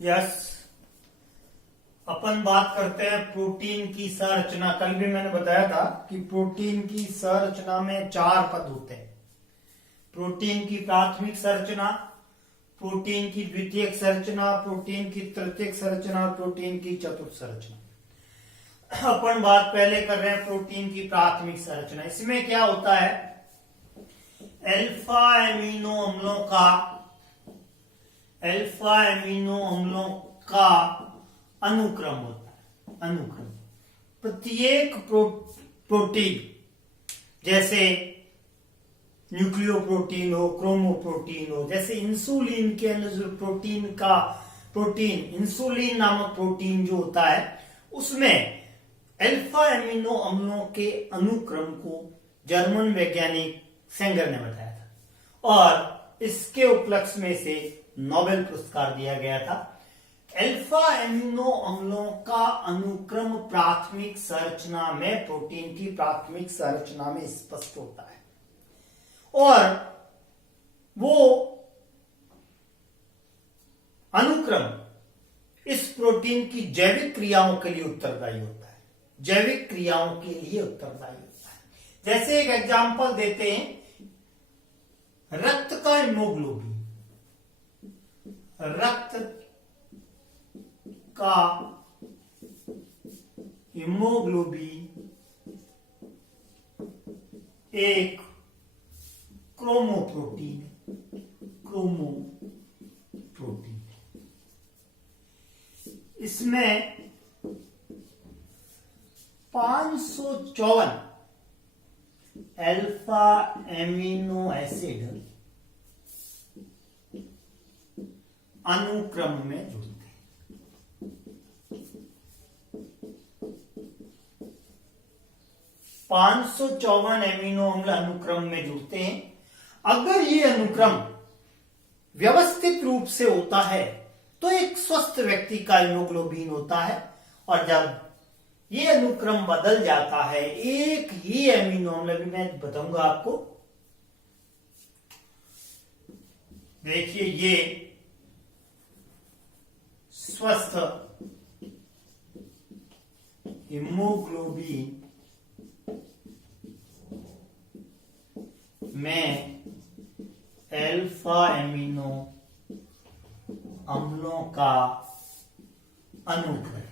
Yes, अपन बात करते हैं प्रोटीन की संरचना। कल भी मैंने बताया था कि प्रोटीन की संरचना में 4 पद होते हैं। प्रोटीन की प्राथमिक संरचना, प्रोटीन की द्वितीयक संरचना, प्रोटीन की तृतीयक संरचना, प्रोटीन की चतुर्थ संरचना। अपन बात पहले कर रहे हैं प्रोटीन की प्राथमिक संरचना। इसमें क्या होता है, अल्फा एमिनो अम्लों का अनुक्रम होता है। अनुक्रम प्रत्येक प्रोटीन, जैसे न्यूक्लियोप्रोटीन हो, क्रोमोप्रोटीन हो, जैसे इंसुलिन के अंदर जो प्रोटीन इंसुलिन नामक प्रोटीन जो होता है, उसमें अल्फा एमिनो अम्लों के अनुक्रम को जर्मन वैज्ञानिक सेंगर ने बताया था और इसके उपलक्ष्य में से नोबेल पुरस्कार दिया गया था। अल्फा एमिनो अम्लों का अनुक्रम प्राथमिक संरचना में, प्रोटीन की प्राथमिक संरचना में स्पष्ट होता है और वो अनुक्रम इस प्रोटीन की जैविक क्रियाओं के लिए उत्तरदायी होता है। जैविक क्रियाओं के लिए उत्तरदायी होता है। जैसे एक एग्जांपल देते हैं, रक्त का हीमोग्लोबिन, रक्त का हीमोग्लोबिन एक क्रोमोप्रोटीन इसमें 554 अल्फा एमिनो एसिड अनुक्रम में जुड़ते हैं। 554 एमिनो अम्ल अनुक्रम में जुड़ते हैं। अगर ये अनुक्रम व्यवस्थित रूप से होता है तो एक स्वस्थ व्यक्ति का हीमोग्लोबिन होता है, और जब ये अनुक्रम बदल जाता है, एक ही एमिनो अम्ल, भी मैं बताऊंगा आपको, देखिए ये स्वस्थ हीमोग्लोबिन में अल्फा एमिनो अम्लों का अनुक्रम,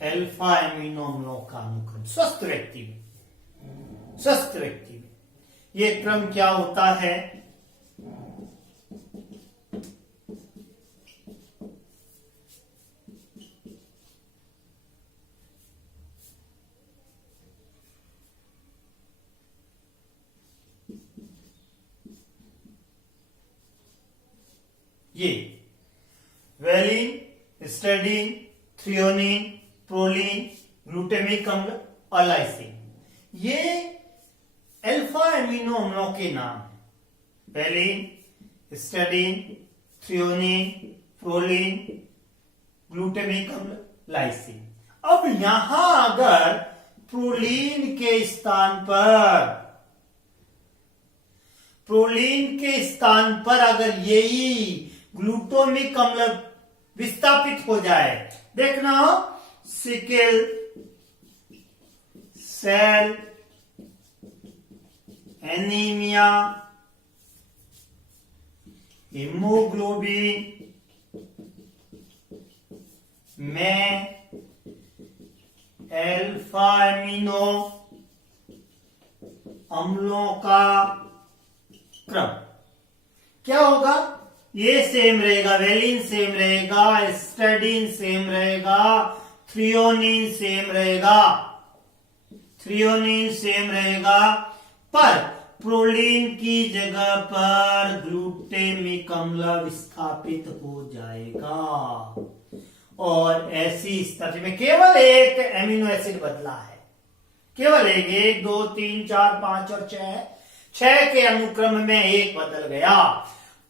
अल्फा एमिनो अम्लों का अनुक्रम स्वस्थ व्यक्ति में ये क्रम क्या होता है, ये valine, histidine, threonine, proline, glutamic अम्ल और लाइसिन, ये अल्फा एमिनो अम्लों के नाम हैं। Valine, histidine, threonine, proline, glutamic अम्ल, लाइसिन। अब यहां अगर प्रोलिन के स्थान पर अगर यही ग्लूटामिक अम्ल विस्थापित हो जाए, देखना सिकल सेल एनीमिया, हीमोग्लोबिन में अल्फा एमिनो अम्लों का क्रम क्या होगा, ये सेम रहेगा, वेलिन सेम रहेगा, हिस्टडीन सेम रहेगा, थ्रियोनिन सेम रहेगा, पर प्रोलिन की जगह पर ग्लूटामिक अम्ल विस्थापित हो जाएगा और ऐसी स्थिति में केवल एक एमिनो एसिड बदला है, केवल एक, 1 2 3 4 5 और 6 के अनुक्रम में एक बदल गया।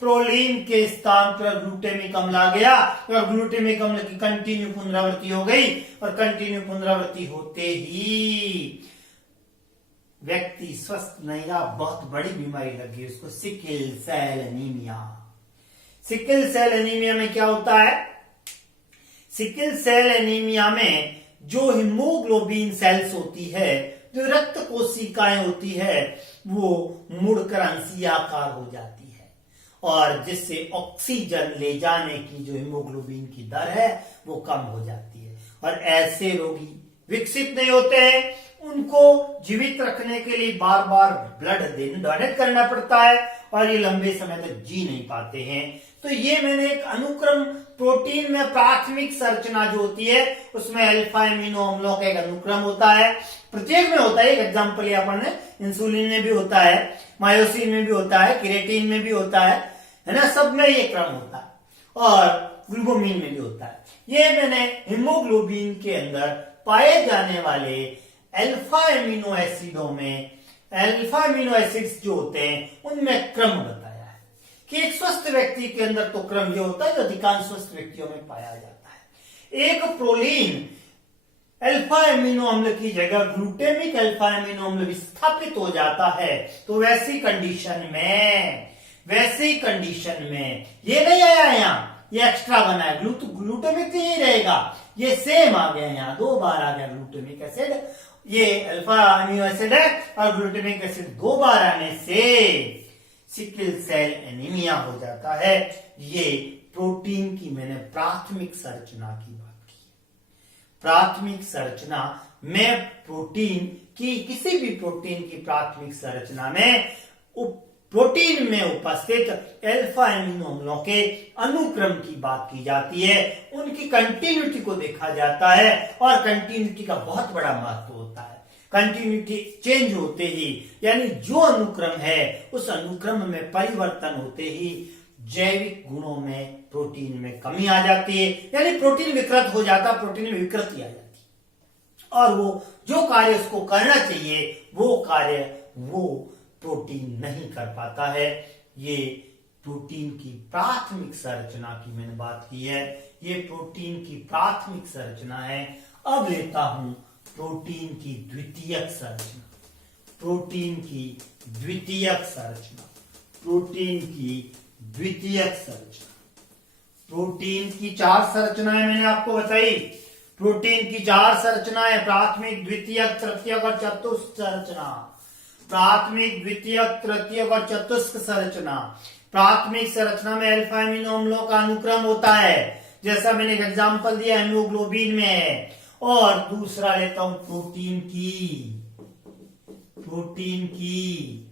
प्रोलिन के स्थान पर ग्लूटामिक अम्ल आ गया और ग्लूटामिक अम्ल की कंटिन्यू पुनरावृत्ति हो गई और कंटिन्यू पुनरावृत्ति होते ही व्यक्ति स्वस्थ नहीं रहा, बहुत बड़ी बीमारी लग गई उसको, sickle cell anaemia. Sickle cell anaemia में क्या होता है? सिकल सेल एनीमिया में जो हीमोग्लोबिन सेल्स होती है, जो रक्त कोशिकाएं होती है, वो मुड़कर अंशीयाकार हो जाती है और जिससे ऑक्सीजन ले जाने की जो हीमोग्लोबिन की दर है वो कम हो जाती है और ऐसे रोगी विकसित नहीं होते हैं। उनको जीवित रखने के लिए बार बार ब्लड डोनेट करना पड़ता है और ये लंबे समय तक जी नहीं पाते हैं। तो ये मैंने एक अनुक्रम प्रोटीन में प्राथमिक संरचना जो होती है उसमें अल्फा एमिनो अम्लों का एक अनुक्रम होता है, प्रत्येक में होता है। एक एग्जांपल लिया अपन ने, इंसुलिन में भी होता है, मायोसिन में भी होता है, केरेटिन में भी होता है ना, सब में ये क्रम होता है और ग्लूकोमीन में भी होता है। ये मैंने हीमोग्लोबिन के अंदर पाए जाने वाले अल्फा एमिनो एसिडों में, अल्फा एमिनो एसिड्स जो होते हैं उनमें क्रम बताया है कि एक स्वस्थ व्यक्ति के अंदर तो क्रम ये होता है जो अधिकांश स्वस्थ व्यक्तियों में पाया जाता है। एक प्रोलीन अल्फा एमिनो अम्ल की जगह ग्लूटामिक अल्फा एमिनो अम्ल विस्थापित हो जाता है तो वैसी कंडीशन में ये नहीं आया यहाँ, ये एक्स्ट्रा बना है, ग्लूटामिक नहीं रहेगा, ये सेम आ गया, यहाँ 2 बार आ गया ग्लूटामिक एसिड, ये अल्फा अमीनो एसिड है और ग्लूटामिक एसिड 2 बार आने से सिकल सेल एनीमिया हो जाता है। ये प्रोटीन की मैंने प्राथमिक संरचना की बात की। प्राथमिक संरचना में प्रोटीन की, किसी भी प्रोटीन की प्राथमिक संरचना में प्रोटीन में उपस्थित अल्फा एमिनो अम्लों के अनुक्रम की बात की जाती है, उनकी कंटिन्यूटी को देखा जाता है और कंटिन्यूटी का बहुत बड़ा महत्व होता है। कंटिन्यूटी चेंज होते ही, यानी जो अनुक्रम है उस अनुक्रम में परिवर्तन होते ही जैविक गुणों में प्रोटीन में कमी आ जाती है, यानी प्रोटीन विकृत हो जाता, प्रोटीन में विकृति आ जाती है और वो जो कार्य उसको करना चाहिए वो कार्य वो प्रोटीन नहीं कर पाता है। ये प्रोटीन की प्राथमिक संरचना की मैंने बात की है, ये प्रोटीन की प्राथमिक संरचना है। अब लेता हूं प्रोटीन की द्वितीयक संरचना। प्रोटीन की द्वितीयक संरचना, प्रोटीन की द्वितीयक संरचना। प्रोटीन की 4 संरचनाएं मैंने आपको बताई। प्रोटीन की 4 संरचनाएं, प्राथमिक, द्वितीयक, तृतीयक और चतुष्क संरचना। प्राथमिक, द्वितीयक, तृतीयक और चतुष्क संरचना। प्राथमिक संरचना में अल्फा एमिनो अम्लों का अनुक्रम होता है, जैसा मैंने एक एग्जांपल दिया हीमोग्लोबिन में है। और दूसरा लेता हूं प्रोटीन की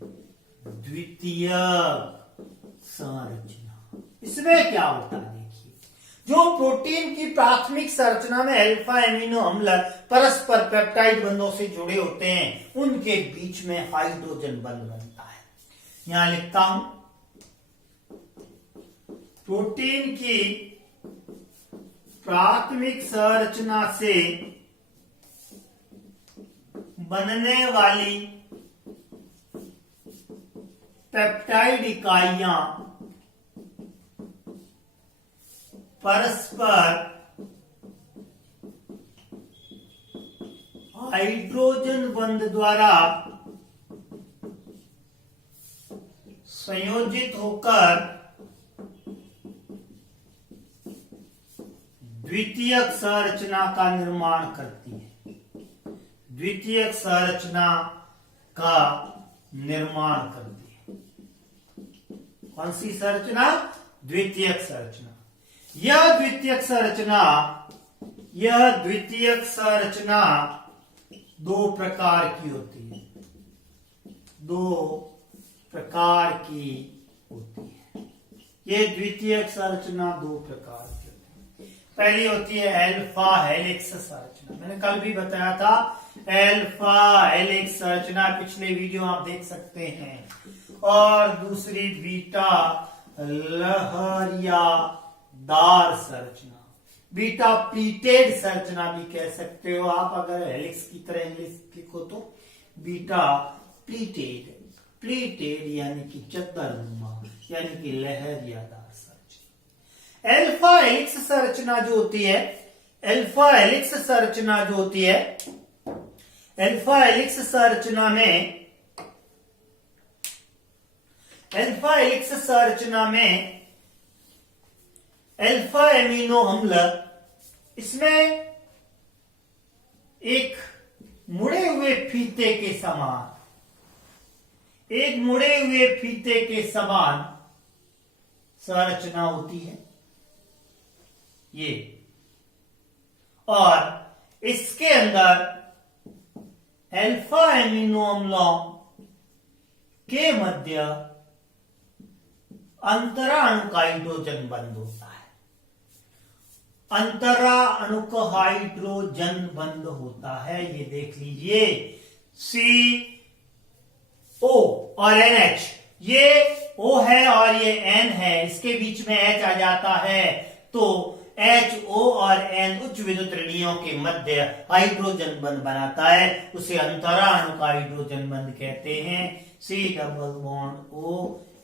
द्वितीयक संरचना। इसमें क्या होता है देखिए, जो प्रोटीन की प्राथमिक संरचना में अल्फा एमिनो अम्ल परस्पर पेप्टाइड बंधों से जुड़े होते हैं, उनके बीच में हाइड्रोजन बंध बनता है। यहां लिखता हूं प्रोटीन की प्राथमिक संरचना से बनने वाली पेप्टाइड इकाइयां परस्पर हाइड्रोजन बंध द्वारा संयोजित होकर द्वितीयक संरचना का निर्माण करती है। द्वितीयक संरचना का निर्माण करती है। कौन सी संरचना? द्वितीयक संरचना। यह द्वितीयक संरचना 2 प्रकार की होती है। 2 प्रकार की होती है। ये द्वितीयक संरचना 2 प्रकार की होती है। पहली होती है अल्फा हेलिक्स संरचना। मैंने कल भी बताया था अल्फा हेलिक्स संरचना, पिछले वीडियो आप देख सकते हैं। और दूसरी बीटा लहरियादार संरचना, बीटा प्लीटेड संरचना भी कह सकते हो आप, अगर हेलिक्स की तरह इंग्लिश लिखो तो बीटा प्लीटेड। प्लीटेड यानी कि चद्दरनुमा, यानी कि लहरियादार संरचना। अल्फा हेलिक्स संरचना जो होती है, अल्फा हेलिक्स संरचना जो होती है, अल्फा हेलिक्स संरचना में, अल्फा हेलिक्स संरचना में अल्फा एमिनो अम्ल, इसमें एक मुड़े हुए फीते के समान, एक मुड़े हुए फीते के समान संरचना होती है ये, और इसके अंदर अल्फा एमिनो अम्लों के मध्य अंतरा अणु का हाइड्रोजन बंध होता है, अंतरा अणु का हाइड्रोजन बंध होता है। ये देख लीजिए, सी ओ और NH, ये O है और ये N है, इसके बीच में H आ जाता है, तो HO और N उच्च विद्युत ऋणियों के मध्य हाइड्रोजन बंध बनाता है, उसे अंतरा अणु का हाइड्रोजन बंध कहते हैं। C double bond O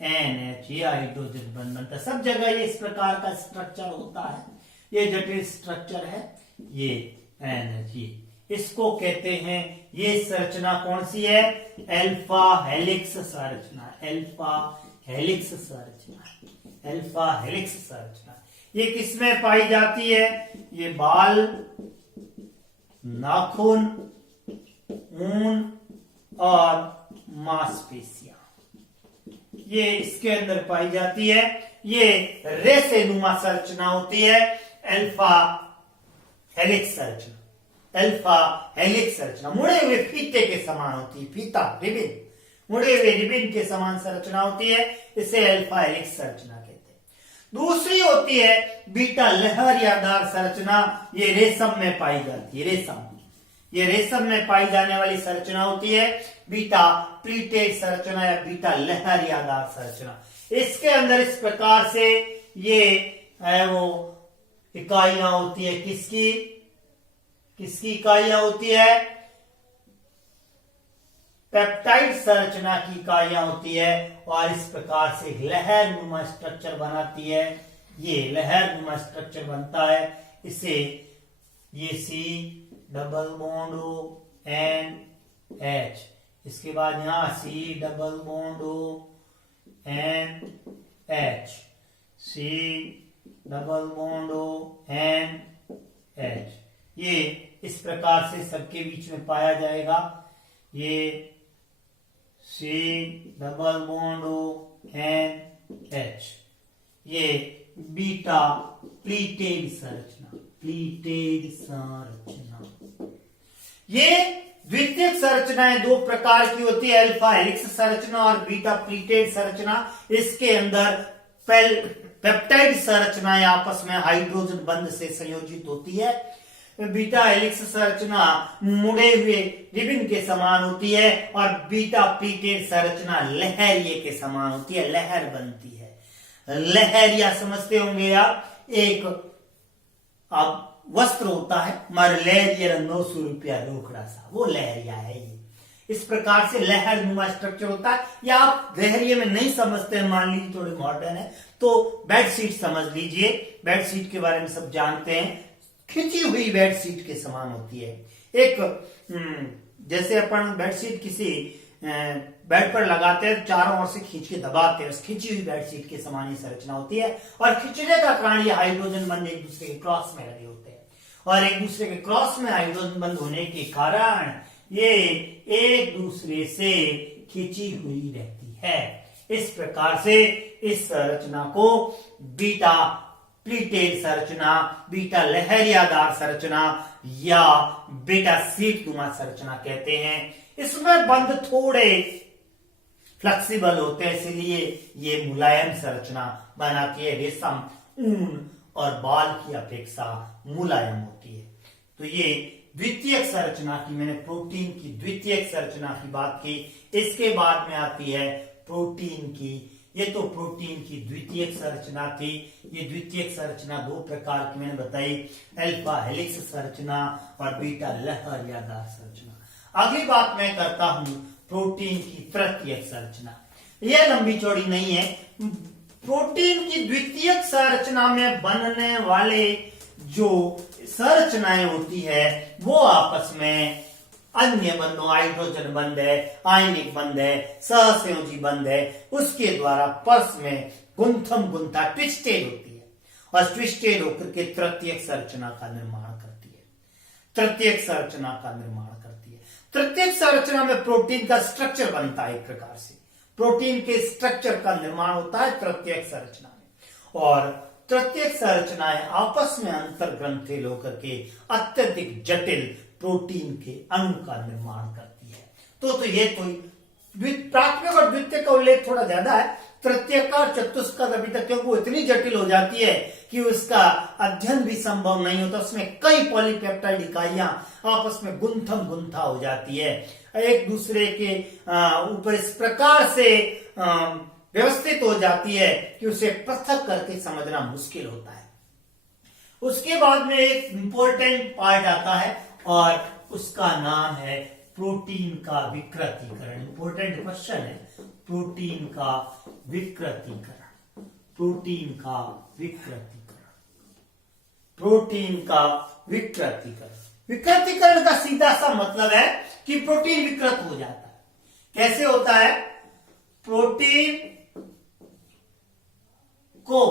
NH, ये हाइड्रोजन बंध बनता है। सब जगह ये इस प्रकार का स्ट्रक्चर होता है, ये जटिल स्ट्रक्चर है, ये NH, इसको कहते हैं, ये संरचना कौन सी है? अल्फा हेलिक्स संरचना, अल्फा हेलिक्स संरचना, अल्फा हेलिक्स संरचना। ये किसमें पाई जाती है? ये बाल, नाखून, ऊन और मांसपेशियां, ये इसके अंदर पाई जाती है। ये रेसेनुमा संरचना होती है, अल्फा हेलिक्स संरचना, अल्फा हेलिक्स संरचना मुड़े हुए फीते के समान होती है, फीता रिबिन, मुड़े हुए रिबिन के समान संरचना होती है, इसे अल्फा हेलिक्स संरचना कहते हैं। दूसरी होती है बीटा लहरियादार संरचना, ये रेशम में पाई जाती है, रेशम, ये रेशम में पाई जाने वाली संरचना होती है बीटा प्लीटेड संरचना या बीटा लहरियादार संरचना। इसके अंदर इस प्रकार से ये है वो इकाइयां होती है, किसकी किसकी इकाइयां होती है? पेप्टाइड संरचना की इकाइयां होती है, और इस प्रकार से लहर नुमा स्ट्रक्चर बनाती है, ये लहर नुमा स्ट्रक्चर बनता है। इसे ये C double bond O N H, इसके बाद यहां C double bond O N H, C double bond O N H, ये इस प्रकार से सबके बीच में पाया जाएगा। ये C double bond O N H, ये बीटा प्लीटेड संरचना, प्लीटेड संरचना। ये द्वितीयक संरचनाएं दो प्रकार की होती है, अल्फा हेलिक्स संरचना और बीटा प्लीटेड संरचना। इसके अंदर पेप्टाइड संरचनाएं आपस में हाइड्रोजन बंध से संयोजित होती है। बीटा हेलिक्स संरचना मुड़े हुए रिबिन के समान होती है, और बीटा प्लीटेड संरचना लहरिये के समान होती है, लहर बनती है। लहरिया समझते होंगे आप, एक अब वस्त्र होता है, मरलेरियर 900 रुपया रोकड़ा सा, वो लहरिया है। ये इस प्रकार से लहर नुमा स्ट्रक्चर होता है। या आप लहरिये में नहीं समझते हैं, मान लीजिए थोड़े मॉडर्न है, तो बेडशीट समझ लीजिए, बेडशीट के बारे में सब जानते हैं, खिंची हुई बेडशीट के समान होती है। एक जैसे अपन बेडशीट किसी बेड पर लगाते हैं, चारों ओर से खींच के दबाते हैं, उस खिंची हुई बेडशीट के समान ही संरचना होती है। और खिंचने का कारण ये हाइड्रोजन बंध एक दूसरे के क्रॉस में लगे होते हैं, और एक दूसरे के क्रॉस में हाइड्रोजन बंध होने के कारण ये एक दूसरे से खिंची हुई रहती है। इस प्रकार से इस संरचना को बीटा प्लीटेड संरचना, बीटा लहरियादार संरचना या बीटा सीटनुमा संरचना कहते हैं। इसमें बंध थोड़े फ्लेक्सिबल होते हैं, इसलिए ये मुलायम संरचना बनाती है। रेशम, ऊन और बाल की अपेक्षा मुलायम होती है। तो ये द्वितीयक संरचना की, मैंने प्रोटीन की द्वितीयक संरचना की बात की। इसके बाद में आती है प्रोटीन की। ये तो प्रोटीन की द्वितीयक संरचना थी। ये द्वितीयक संरचना दो प्रकार की मैंने बताई, अल्फा हेलिक्स संरचना और बीटा लहरियादार संरचना। अगली बात मैं करता हूं प्रोटीन की तृतीयक संरचना। यह लंबी चौड़ी नहीं है। प्रोटीन की द्वितीयक संरचना में बनने वाले जो संरचनाएं होती है वो आपस में अन्य बंधों, हाइड्रोजन बंध है, आयनिक बंध है, सहसंयोजी बंध है, उसके द्वारा परस्पर में गुंथा ट्विस्टेड होती है। और ट्विस्टेड होकर के तृतीयक संरचना का निर्माण करती है। तृतीयक संरचना का निर्माण करती है। तृतीयक संरचना में प्रोटीन का स्ट्रक्चर बनता है। एक प्रकार से प्रोटीन के स्ट्रक्चर का निर्माण होता है तृतीयक संरचना में, और तृतीयक संरचनाएं आपस में अंतर ग्रंथिल होकर के अत्यधिक जटिल प्रोटीन के अणु का निर्माण करती है। तो ये प्राथमिक और द्वितीयक का उल्लेख थोड़ा ज्यादा है। तृतीयक और चतुष्क अभी तक, क्योंकि वो इतनी जटिल हो जाती है कि उसका अध्ययन भी संभव नहीं होता। उसमें कई पॉलीपेप्टाइड इकाइयां आपस में गुंथा हो जाती है, एक दूसरे के ऊपर इस प्रकार से व्यवस्थित हो जाती है कि उसे पृथक करके समझना मुश्किल होता है। उसके बाद में एक इंपॉर्टेंट पार्ट आता है और उसका नाम है प्रोटीन का विकृतीकरण। इंपॉर्टेंट क्वेश्चन है, प्रोटीन का विकृतीकरण। प्रोटीन का विकृतीकरण। प्रोटीन का विकृतीकरण। विकृतीकरण का सीधा सा मतलब है कि प्रोटीन विकृत हो जाता है। कैसे होता है? प्रोटीन को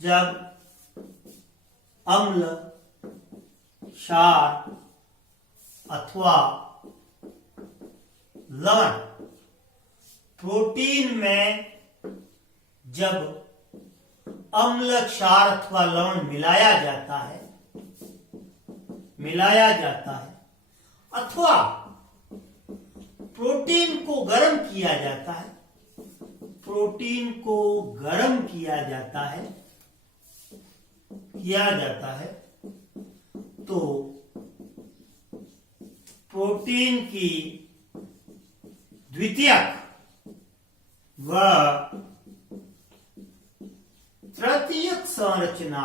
जब अम्ल, क्षार अथवा लवण, प्रोटीन में जब अम्ल, क्षार अथवा लवण मिलाया जाता है अथवा प्रोटीन को गर्म किया जाता है, प्रोटीन को गर्म किया जाता है तो प्रोटीन की द्वितीयक व तृतीयक संरचना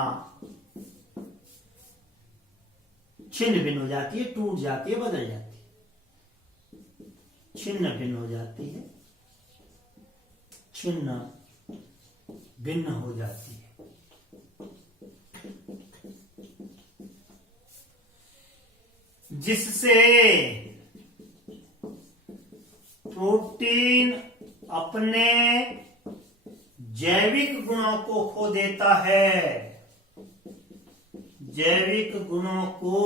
छिन्न भिन्न हो जाती है, टूट जाती है, बदल जाती है। छिन्न भिन्न हो जाती है, छिन्न भिन्न हो जाती है। जिससे प्रोटीन अपने जैविक गुणों को खो देता है, जैविक गुणों को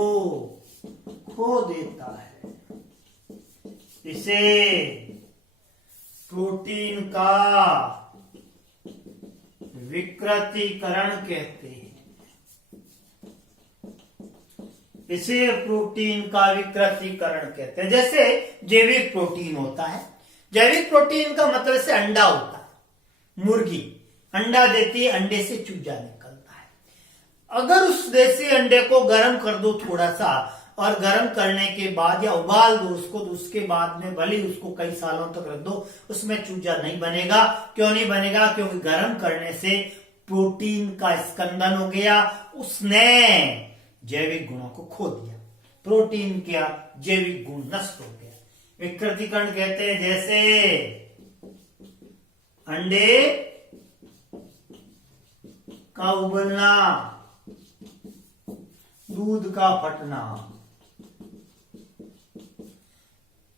खो देता है। इसे प्रोटीन का विकृतीकरण कहते हैं। इसे प्रोटीन का विकृतीकरण कहते हैं। जैसे जैविक प्रोटीन होता है, जैविक प्रोटीन का मतलब से अंडा होता है। मुर्गी अंडा देती है, अंडे से चूजा निकलता है। अगर उस देसी अंडे को गर्म कर दो थोड़ा सा, और गर्म करने के बाद या उबाल दो उसको, तो उसके बाद में भले उसको कई सालों तक रख दो, उसमें चूजा नहीं बनेगा। क्यों नहीं बनेगा? क्योंकि गर्म करने से प्रोटीन का स्कंदन हो गया, उसने जैविक गुणों को खो दिया। प्रोटीन क्या? जैविक गुण नष्ट हो गया। विकृतीकरण कहते हैं जैसे अंडे का उबलना, दूध का फटना।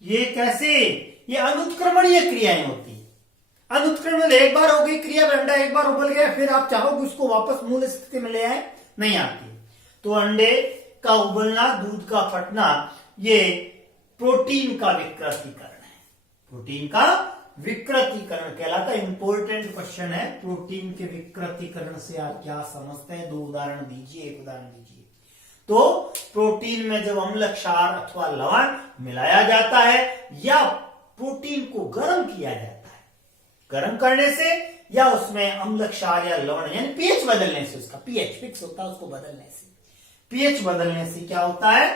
ये कैसे? ये अनुत्क्रमणीय क्रियाएं होती है। अनुत्क्रमण एक बार हो गई क्रिया, अंडा एक बार उबल गया, फिर आप चाहोगे उसको वापस मूल स्थिति में ले आए, नहीं आती। तो अंडे का उबलना, दूध का फटना, ये प्रोटीन का विकृतीकरण है। प्रोटीन का विकृतीकरण कहलाता है। इंपॉर्टेंट क्वेश्चन है, प्रोटीन के विकृतीकरण से आप क्या समझते हैं? 2 उदाहरण दीजिए, एक उदाहरण दीजिए। तो प्रोटीन में जब अम्ल, क्षार अथवा लवण मिलाया जाता है या प्रोटीन को गर्म किया जाता है, गर्म करने से या उसमें अम्ल, क्षार या लवण यानी पीएच बदलने से, उसका पीएच फिक्स होता है, उसको बदलने से, पीएच बदलने से क्या होता है?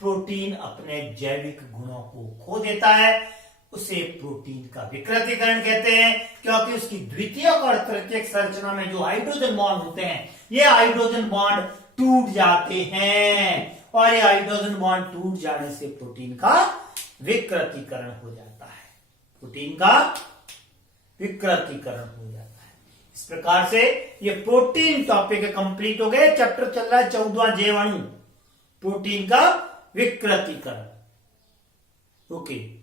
प्रोटीन अपने जैविक गुणों को खो देता है। उसे प्रोटीन का विकृतीकरण कहते हैं, क्योंकि उसकी द्वितीयक और तृतीयक संरचना में जो हाइड्रोजन बॉन्ड होते हैं, ये हाइड्रोजन बॉन्ड टूट जाते हैं, और ये हाइड्रोजन बॉन्ड टूट जाने से प्रोटीन का विकृतीकरण हो जाता है। प्रोटीन का विकृतीकरण हो जाता है। इस प्रकार से ये प्रोटीन टॉपिक कंप्लीट हो गए। चैप्टर चल रहा है 14वां जैव अणु, प्रोटीन का विकृतीकरण। ओके।